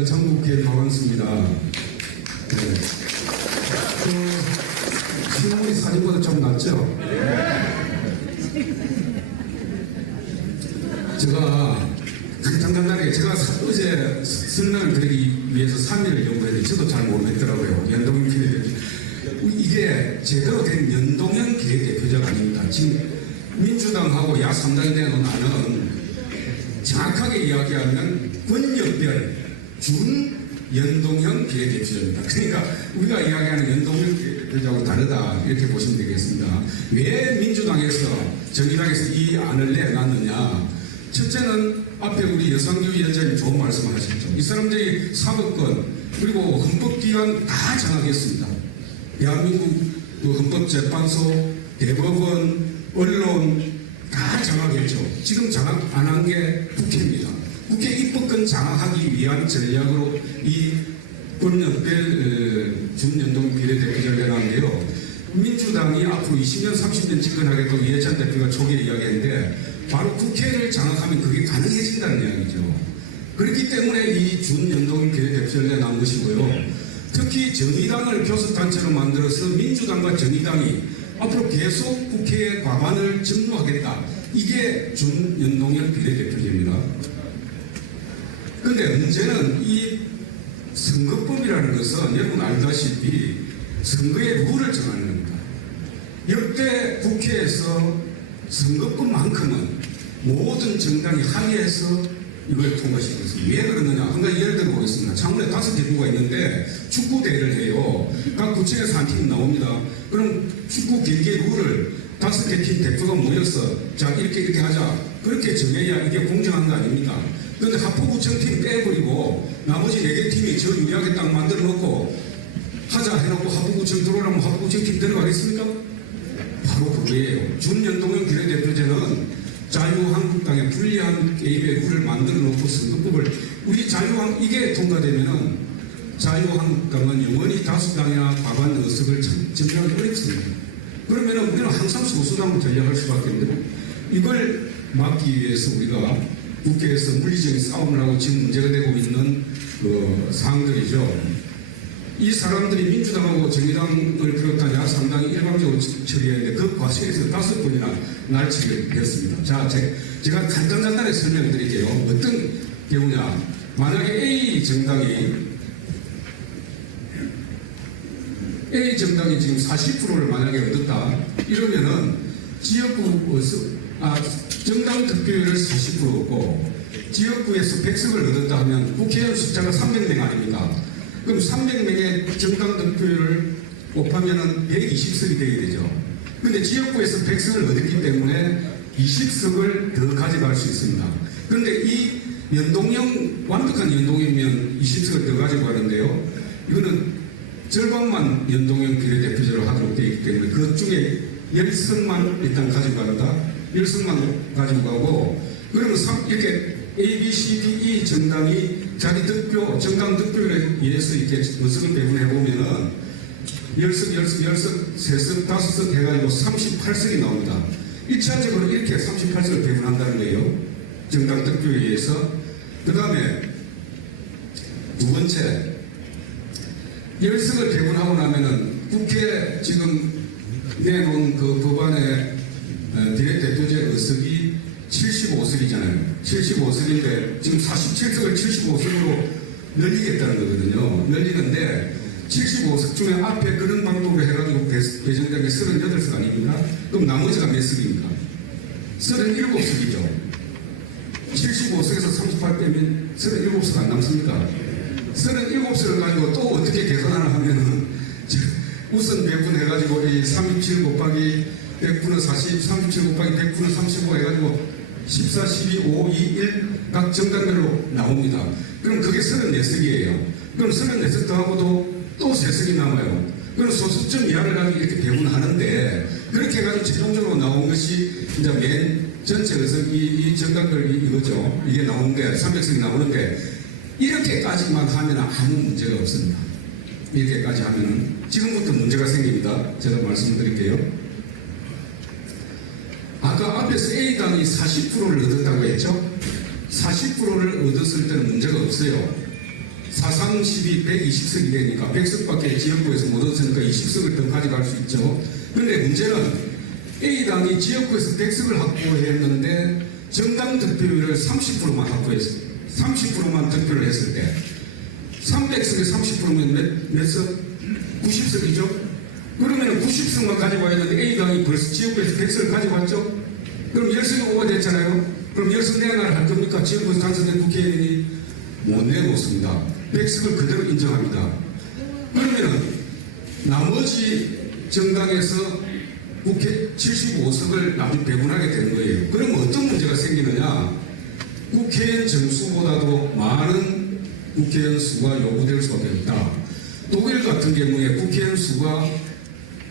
전국계 박원수입니다. 신문이 사진보다 좀 낫죠? 제가 간단하게 제가 어제 설명을 드리기 위해서 3일을 연구했는데 저도 잘 모르겠더라고요. 연동형 비례대표. 이게 제대로 된 연동형 비례대표제가 아닙니다. 지금 민주당하고 야3당에 대한 나는 정확하게 이야기하면 권역별 준 연동형 비례대표제입니다. 그러니까 우리가 이야기하는 연동형 비례대표제하고 다르다 이렇게 보시면 되겠습니다. 왜 민주당에서 정의당에서 이 안을 내놨느냐? 첫째는 앞에 우리 여상규 위원장님 좋은 말씀을 하셨죠. 이 사람들이 사법권 그리고 헌법기관 다 장악했습니다. 대한민국 헌법재판소, 대법원, 언론 다 장악했죠. 지금 장악 안 한 게 국회입니다. 국회 입법권 장악하기 위한 전략으로 이 권역별 준연동 비례대표제를 내놨는데요. 민주당이 앞으로 20년, 30년 집권하겠다고 이해찬 대표가 초기에 이야기했는데 바로 국회를 장악하면 그게 가능해진다는 이야기죠. 그렇기 때문에 이 준연동 비례대표제를 내놓은 것이고요. 특히 정의당을 교섭단체로 만들어서 민주당과 정의당이 앞으로 계속 국회의 과반을 점유하겠다. 이게 준연동형 비례대표제입니다. 그런데 문제는 이 선거법이라는 것은 여러분 알다시피 선거의 룰을 정하는 겁니다. 역대 국회에서 선거법만큼은 모든 정당이 합의해서 이걸 통과시켰습니다. 왜 그러느냐? 한 가지 예를 들어 보겠습니다. 창원에 5개 구가 있는데 축구 대회를 해요. 각 구청에서 한 팀 나옵니다. 그럼 축구 경기 룰을 5개 팀 대표가 모여서 자 이렇게 하자. 그렇게 정해야 이게 공정한 거 아닙니까? 그런데 하포구청 팀 빼버리고 나머지 4개 팀이 저 유리하게 딱 만들어 놓고 하자 해놓고 하포구청 들어오려면 하포구청 팀 들어가겠습니까? 바로 그거예요. 준연동형 비례대표제는 자유한국당의 불리한 개입의 룰을 만들어 놓고 선거법을 우리 이게 통과되면은 자유한국당은 영원히 다수당이나 과반 의석을 점령하기 어렵습니다. 그러면은 우리는 항상 소수당으로 전략할 수밖에 없는데 이걸 막기 위해서 우리가 국회에서 물리적인 싸움을 하고 지금 문제가 되고 있는 사항들이죠. 이 사람들이 민주당하고 정의당을 비롯한 야3당이 일방적으로 처리했는데 그 과정에서 5번이나 날치게 되었습니다. 자, 제가 간단하게 설명을 드릴게요. 어떤 경우냐. 만약에 A 정당이 지금 40%를 만약에 얻었다. 이러면은 정당 득표율을 40% 얻고 지역구에서 100석을 얻었다 하면 국회의원 숫자가 300명 아닙니까? 그럼 300명의 정당 득표율을 곱하면 120석이 되게 되죠. 그런데 지역구에서 100석을 얻었기 때문에 20석을 더 가져갈 수 있습니다. 그런데 이 완벽한 연동형이면 20석을 더 가져가는데요. 이거는 절반만 연동형 비례대표제로 하도록 되어 있기 때문에 그 중에 10석만 일단 가지고 간다. 10석만 가지고 가고 그러면 이렇게 A, B, C, D, E 정당이 자기 정당 득표율에 의해서 이렇게 의석을 배분해보면은 10석, 3석, 5석 해가지고 38석이 나옵니다. 1차적으로 이렇게 38석을 배분한다는 거예요. 정당 득표에 의해서. 그 다음에 두 번째, 10석을 배분하고 나면은 국회 지금 내놓은 그 법안의 비례대표제 의석이 75석이잖아요. 75석인데 지금 47석을 75석으로 늘리겠다는 거거든요. 늘리는데 75석 중에 앞에 그런 방법을 해가지고 배정된 게 38석 아닙니까? 그럼 나머지가 몇 석입니까? 37석이죠. 75석에서 38 빼면 37석 안 남습니까? 37석을 가지고 또 어떻게 계산하나 하면은 우선 배분해가지고 이 37 곱하기 100분은 40, 37 곱하기 100분은 35 해가지고 14, 12, 5, 2, 1 각 정당별로 나옵니다. 그럼 그게 34석이에요. 그럼 34석 더하고도 또 3석이 남아요. 그럼 소수점 이하를 가지고 이렇게 배분하는데 그렇게 해가지고 최종적으로 나온 것이 이제 맨 전체 의석 이 정당별 이거죠. 이게 나오는데 300석이 나오는데 이렇게까지만 하면 아무 문제가 없습니다. 이렇게까지 하면은 지금부터 문제가 생깁니다. 제가 말씀드릴게요. 아까 앞에서 A당이 40%를 얻었다고 했죠? 40%를 얻었을 때는 문제가 없어요. 30이 120석이 되니까 100석밖에 지역구에서 못 얻었으니까 20석을 더 가져갈 수 있죠. 그런데 문제는 A당이 지역구에서 100석을 확보했는데 정당 득표율을 30%만 확보했어요. 30%만 득표를 했을 때 300석에 30%면 몇 석? 90석이죠? 그러면 90석만 가지고 와야 되는데 A당이 벌써 지역구에서 100석을 가지고 왔죠? 그럼 10석이 오버됐잖아요? 그럼 10석 내놔를 할 겁니까? 지역구에서 당선된 국회의원이 못 내놓습니다. 100석을 그대로 인정합니다. 그러면 나머지 정당에서 국회 75석을 나중에 배분하게 되는 거예요. 그럼 어떤 문제가 생기느냐? 국회의원 정수보다도 많은 국회의원 수가 요구될 수밖에 없다. 독일 같은 경우에 국회의원 수가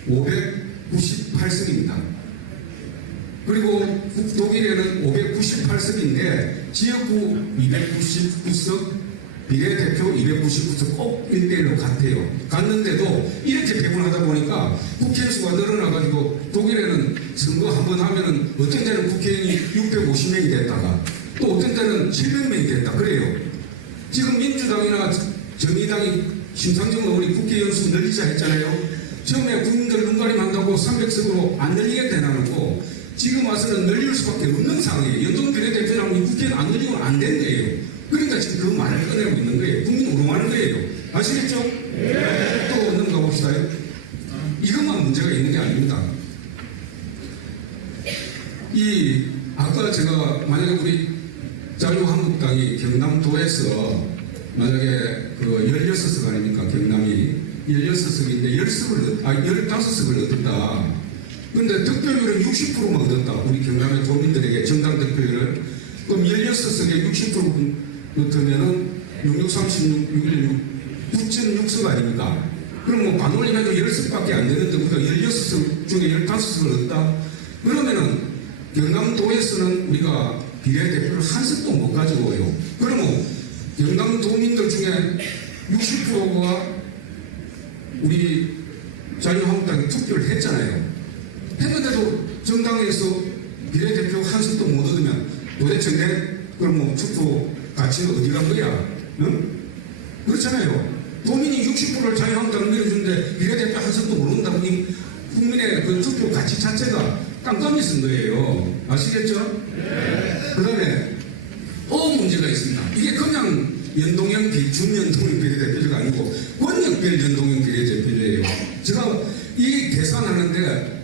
598석입니다. 그리고 독일에는 598석인데 지역구 299석, 비례대표 299석 꼭 1대1로 같아요. 갔는데도 이렇게 배분하다 보니까 국회의원 수가 늘어나가지고 독일에는 선거 한 번 하면은 어떤 때는 국회의원이 650명이 됐다가 또 어떤 때는 700명이 됐다 그래요. 지금 민주당이나 정의당이 심상정 의원이 국회의원 수 늘리자 했잖아요. 처음에 국민들 눈가림한다고 300석으로 안 늘리겠다 해놔놓고 지금 와서는 늘릴 수밖에 없는 상황이에요. 연동 비례대표라면 국회는 안 늘리고는 안 된대요. 그러니까 지금 그 말을 꺼내고 있는 거예요. 국민 우롱하는 거예요. 아시겠죠? 네. 또 넘어가 봅시다요. 이것만 문제가 있는 게 아닙니다. 아까 제가 만약에 우리 자유한국당이 경남도에서 만약에 그 16석 아닙니까? 경남이 16석인데 15석을 얻었다. 근데 득표율은 60%만 얻었다. 우리 경남의 도민들에게 정당 득표율을. 그럼 16석에 60% 넣으면은 6636, 9.6석 아닙니까? 그럼 뭐 반올림해도 10석밖에 안 되는데 우리가 16석 중에 15석을 얻었다? 그러면은 경남도에서는 우리가 비례대표를 한 석도 못 가지고요. 그러면 경남도민들 중에 60%가 우리 자유한국당에 투표를 했잖아요. 했는데도 정당에서 비례대표 한 석도 못 얻으면 도대체 그럼 뭐 투표 가치가 어디 간 거야? 응? 그렇잖아요. 도민이 60%를 자유한국당을 밀어주는데 비례대표 한 석도 못 얻는다고 국민의 그 투표 가치 자체가 깜깜이 쓴 거예요. 아시겠죠? 네. 그 다음에 또 문제가 있습니다. 이게 그냥 연동형 준연동형 비례대표제가 아니고 권역별 연동형 비례대표제예요. 제가 이 계산하는데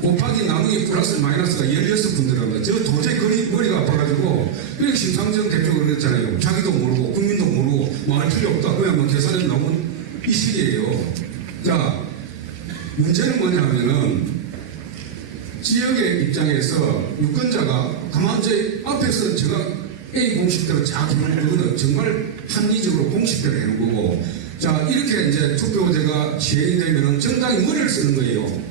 곱하기 나누기 플러스 마이너스가 16분들합니다. 저 도저히 머리가 아파가지고 그냥 심상정 대표가 그랬잖아요. 자기도 모르고 국민도 모르고 뭐 할 필요 없다. 그냥 뭐 계산해 나온 이 식이에요. 자, 문제는 뭐냐 하면은 지역의 입장에서 유권자가 가만히 저 앞에서 제가 A 공식대로 쫙 해놓은 거는 정말 합리적으로 공식대로 해놓은 거고, 자, 이렇게 이제 투표제가 시행이 되면은 정당이 머리를 쓰는 거예요.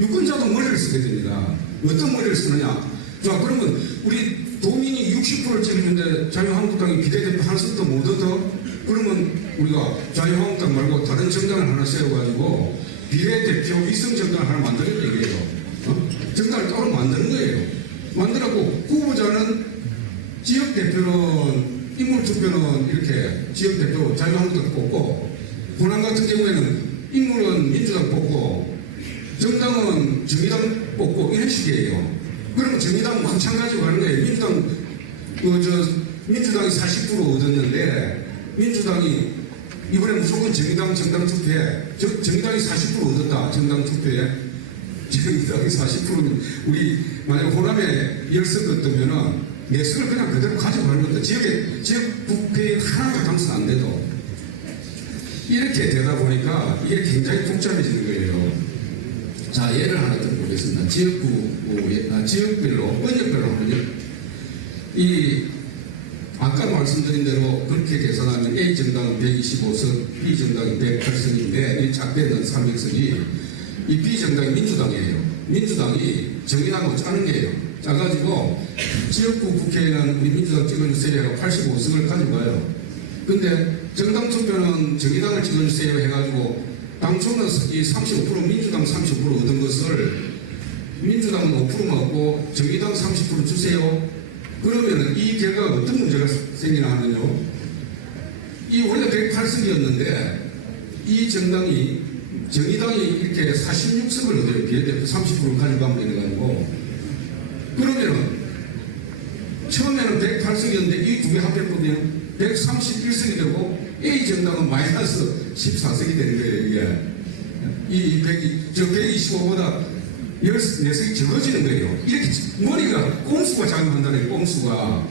유권자도 머리를 쓰게 됩니다. 어떤 머리를 쓰느냐? 자, 그러면 우리 도민이 60%를 찍는데 자유한국당이 비례대표 한 석도 못 얻어? 그러면 우리가 자유한국당 말고 다른 정당을 하나 세워가지고 비례대표 위성정당을 하나 만들겠다 이거예요. 정당을 따로 만드는 거예요. 만들고 후보자는 지역대표는 인물투표는 이렇게 지역대표 자유한국당 뽑고, 호남 같은 경우에는 인물은 민주당 뽑고 정당은 정의당 뽑고 이런 식이에요. 그러면 정의당은 마찬가지로 가는 거예요. 민주당이 40% 얻었는데 민주당이 이번에 무조건 정의당 정당 투표에 정의당이 40% 얻었다. 정당 투표에 정의당이 40%는 우리 만약 호남에 10석 얻으면은 4석을 그냥 그대로 가지고 가는 겁니다. 지역 국회의원 하나도 당선 안 돼도. 이렇게 되다 보니까 이게 굉장히 복잡해지는 거예요. 자, 예를 하나 들어보겠습니다. 지역별로, 권역별로 하면요. 아까 말씀드린 대로 그렇게 계산하면 A 정당은 125석, B 정당이 108석인데, 이 작게는 300석이, 이 B 정당이 민주당이에요. 민주당이 정의당하고 짜는 게예요. 짜가지고, 지역구 국회에는 우리 민주당 찍어주세요. 85석을 가지고 가요. 근데 정당 투표는 정의당을 찍어주세요 해가지고, 당초는 이 35% 민주당 30% 얻은 것을 민주당은 5%만 얻고 정의당 30% 주세요. 그러면 이 결과가 어떤 문제가 생기나 하면요. 이 원래 108석이었는데 이 정당이 정의당이 이렇게 46석을 얻어요. 비례대표 30%를 가져가면 되는가지고 그러면은 처음에는 108석이었는데 이 두 개 합해보면 131석이 되고 A 정당은 마이너스 14석이 되는 거예요. 이게 저 125보다 14석이 적어지는 거예요. 이렇게 머리가 꼼수가 작용한다는 꼼수가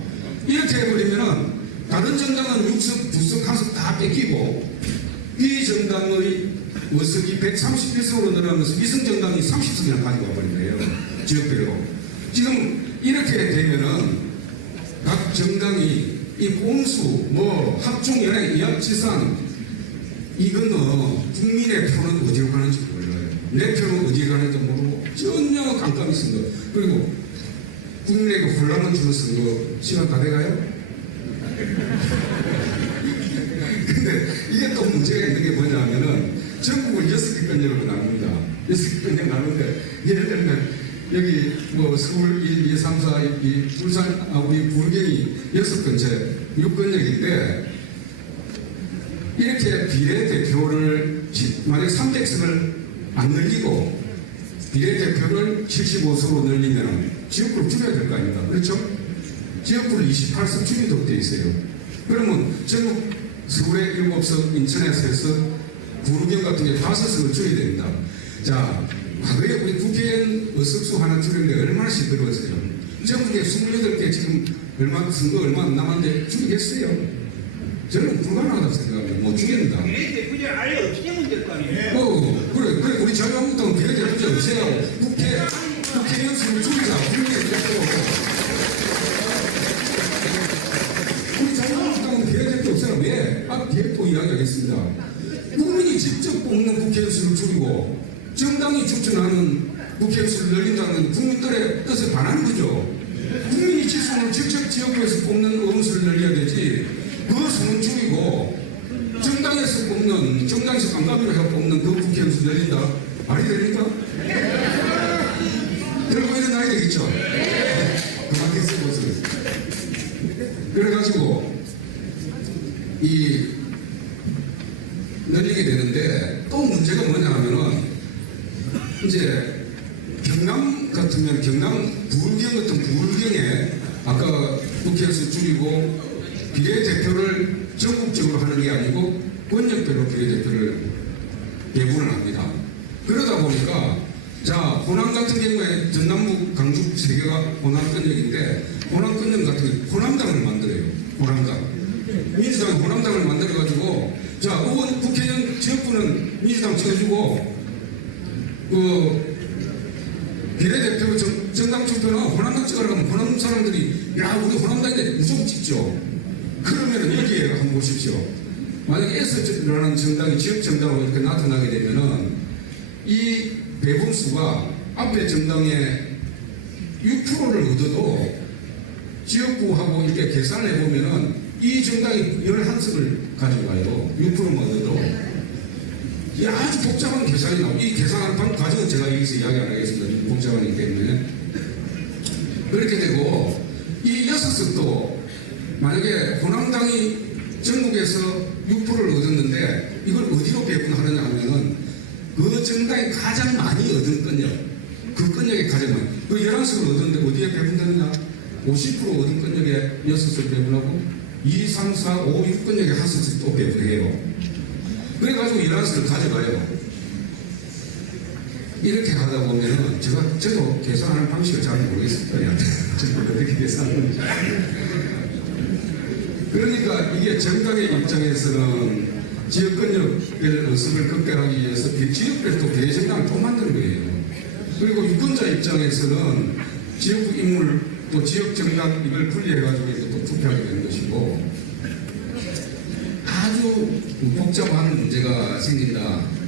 이렇게 해버리면은 다른 정당은 6석, 2석, 1석 다 뺏기고 이 정당의 의석이 131석으로 늘어나면서 위성정당이 30석이나 가져가 버린 거예요. 지역별로. 지금 이렇게 되면은 각 정당이 이 꼼수, 뭐 합중연행, 이합지산 이거는 국민의 표는 어디로 가는지 몰라요. 내 표는 어디로 가는지 모르고 전혀 깜깜이 쓴 거. 그리고 국민에게 혼란을 주는 선거 시간 다 돼가요? 근데 이게 또 문제가 있는 게 뭐냐면은 전국을 6개권 여러분 나눕니다. 6개권 나누는데 예를 들면 여기 뭐 서울 1, 2, 3, 4, 이 부산, 우리 부경이 6건째 6권역인데 이렇게 비례대표를 만약 300석을 안 늘리고 비례대표를 75석으로 늘리면 지역구를 줄여야 될 거 아닙니까? 그렇죠? 지역구를 28석 줄이도록 되어 있어요. 그러면 전국 서울에 7석, 인천에 3석, 구루경 같은 게 5석을 줄여야 됩니다. 자, 과거에 우리 국회의원 의석수 하나 줄이는데 얼마나 시끄러웠어요. 전국에 28개 지금 선거 얼마 안 남았는데 줄이겠어요? 저는 불가능하다고 생각합니다. 못 줄인다. 비례대표제 아예 없애면 될 거 아니에요? 그래. 우리 자유한국당은 비례대표제 없애라고 국회의원 수를 줄이자. 우리 자유한국당은 비례대표 없애라. 왜? 뒤에 또 이야기하겠습니다. 국민이 직접 뽑는 국회의원 수를 줄이고 정당이 추천하는 국회의원 수를 늘린다는 국민들의 뜻에 반하는 거죠. 국민이 지수는 직접 지역구에서 뽑는 의원수를 늘려야 되지 그 수는 줄이고 정당에서 뽑는 정당에서 깜깜이로 해서 뽑는 그 국회의원 수 늘린다. 말이 됩니까? 들고 일어나야 되겠죠. 그만큼 쓰고서 그래가지고 이 늘리게 되는데 또 문제가 뭐냐 하면은 이제 경남 같으면 경남 부울경 같은 부울경에 아까 국회에서 줄이고 비례대표를 전국적으로 하는 게 아니고 권역별로 비례대표를 배분을 합니다. 그러다 보니까 자 호남 같은 경우에 전남북 강북 3개가 호남 권역인데 호남 권역 같은 경우 호남당을 만들어요. 호남당. 민주당이 호남당을 만들어가지고 자 의원 국회의원 지역구는 민주당 찍어주고 그 비례대표 정당 투표는 호남당 찍으러 가면 호남 사람들이 야 우리 호남당인데 무조건 찍죠. 그러면 여기에 한번 보십시오. 만약에 S라는 정당이 지역 정당으로 이렇게 나타나게 되면은 이 배분수가 앞에 정당의 6%를 얻어도 지역구하고 이렇게 계산을 해보면은 이 정당이 11석을 가져가요. 6%만 얻어도. 아주 복잡한 계산이 나오고 이 계산하는 과정은 제가 여기서 이야기 안 하겠습니다. 복잡하기 때문에. 그렇게 되고 이 6석도 만약에 호남당이 전국에서 6%를 얻었는데 이걸 어디로 배분하느냐 하면은 그 정당이 가장 많이 얻은 권역 그 권역에 가장 많이 그 11석을 얻었는데 어디에 배분되느냐 50% 얻은 권역에 6석을 배분하고 2, 3, 4, 5, 6권역에 1석씩 또 배분해요. 그래가지고 11석을 가져가요. 이렇게 하다 보면은 저도 계산하는 방식을 잘 모르겠습니다. 저도 어떻게 계산하는지. 그러니까 이게 정당의 입장에서는 지역권역별 의석을 극대화하기 위해서 지역별 또 비례정당을 또 만드는 거예요. 그리고 유권자 입장에서는 지역구 인물 또 지역정당 이걸 분리해가지고 또 투표하게 되는 것이고 아주 복잡한 문제가 생긴다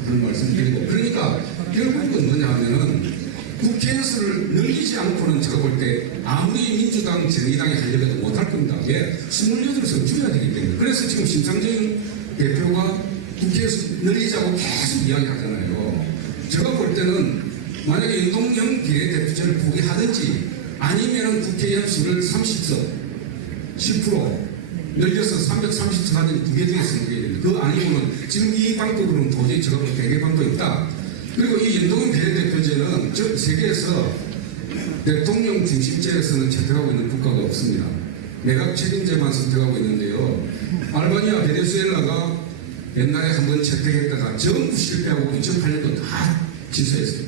하는 말씀드리고 그러니까 결국은 뭐냐 하면은 국회의원 수를 늘리지 않고는 제가 볼 때 아무리 민주당, 정의당이 하려고 해도 못할 겁니다. 왜? 28석을 줄여야 되기 때문에. 그래서 지금 심상정 대표가 국회의원 수 늘리자고 계속 이야기하잖아요. 제가 볼 때는 만약에 연동형 비례대표제를 포기하든지 아니면 국회의원 수를 30석, 10% 늘려서 330석까지 2개 중에 선거해야 됩니다. 그 아니고는 지금 이 방법으로는 도저히 저하고 대개 방법이 없다. 그리고 이 연동형 비례대표제는 전 세계에서 대통령 중심제에서는 채택하고 있는 국가가 없습니다. 내각 책임제만 선택하고 있는데요. 알바니아, 베네수엘라가 옛날에 한번 채택했다가 전부 실패하고 2008년도 다 취소했어요.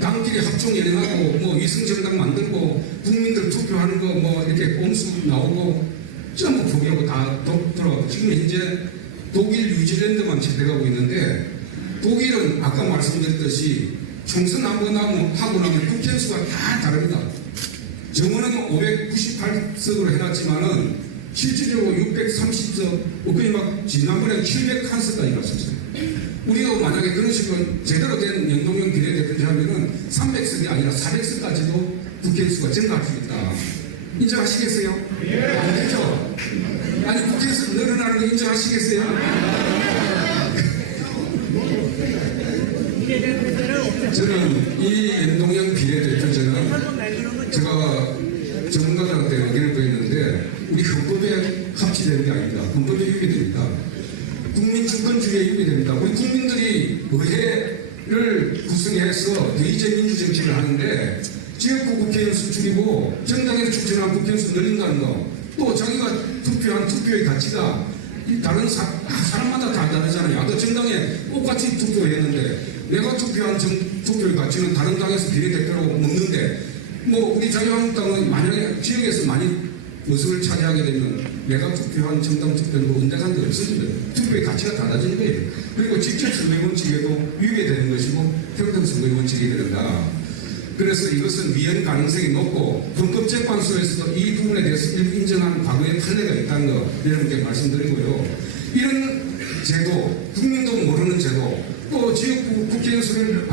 당끼리 합종 연행하고 뭐 위성정당 만들고 국민들 투표하는 거 뭐 이렇게 꼼수 나오고 전부 포기하고 다 돌아가고 지금 현재 독일, 뉴질랜드만 채택하고 있는데 독일은 아까 말씀드렸듯이 총선 한번 하고 나면 국회 수가 다 다릅니다. 정원은 598석으로 해놨지만은 실질적으로 630석, 거의 막 지난번에 701석까지 갔었어요. 우리가 만약에 그런 식으로 제대로 된 연동형 비례대표제 하면은 300석이 아니라 400석까지도 국회 수가 증가할 수 있다. 인정하시겠어요? 안 되죠? 아니, 국회에서 늘어나는 거 인정하시겠어요? 저는 이 연동형 비례대표제는 제가 전문가들한테 의견을 구했는데 우리 헌법에 합치되는 게 아닙니다. 헌법에 유기됩니다. 국민주권주의에 유기됩니다. 우리 국민들이 의회를 구성해서 대의제 민주정치를 하는데 지역구 국회의원 수 줄이고 정당에서 추천한 국회의원 수 늘린다는 거, 또 자기가 투표한 투표의 가치가 다른 사람마다 다 다르잖아요. 아까 정당에 똑같이 투표했는데 내가 투표한 투표의 가치는 다른 당에서 비례대표로 먹는데 뭐 우리 자유한국당은 만약에 지역에서 많이 의석을 차지하게 되면 내가 투표한 정당 투표는 은대한 게 없어집니다. 투표의 가치가 달라지는 거예요. 그리고 직접 선거의 원칙에도 위배되는 것이고 평등 선거의 원칙이 된다. 그래서 이것은 위헌 가능성이 높고 헌법재판소에서도 이 부분에 대해서 인정한 과거의 판례가 있다는 거 여러분께 말씀드리고요. 이런 제도, 국민도 모르는 제도, 또 지역구 국회의원 수를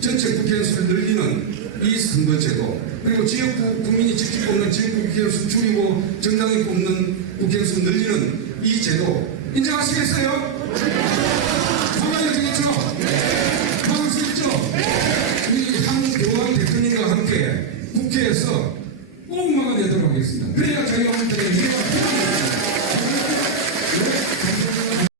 전체 국회의원 수를 늘리는 이 선거제도, 그리고 지역구 국민이 직접 뽑는 지역구 국회의원 수 줄이고 정당이 뽑는 국회의원 수 늘리는 이 제도 인정하시겠어요? 가만히 되겠죠? 막을 수 있죠? 우리 한교안 대표님과 함께 국회에서 꼭 막아내도록 하겠습니다. 그래야 자유한국당의 미래가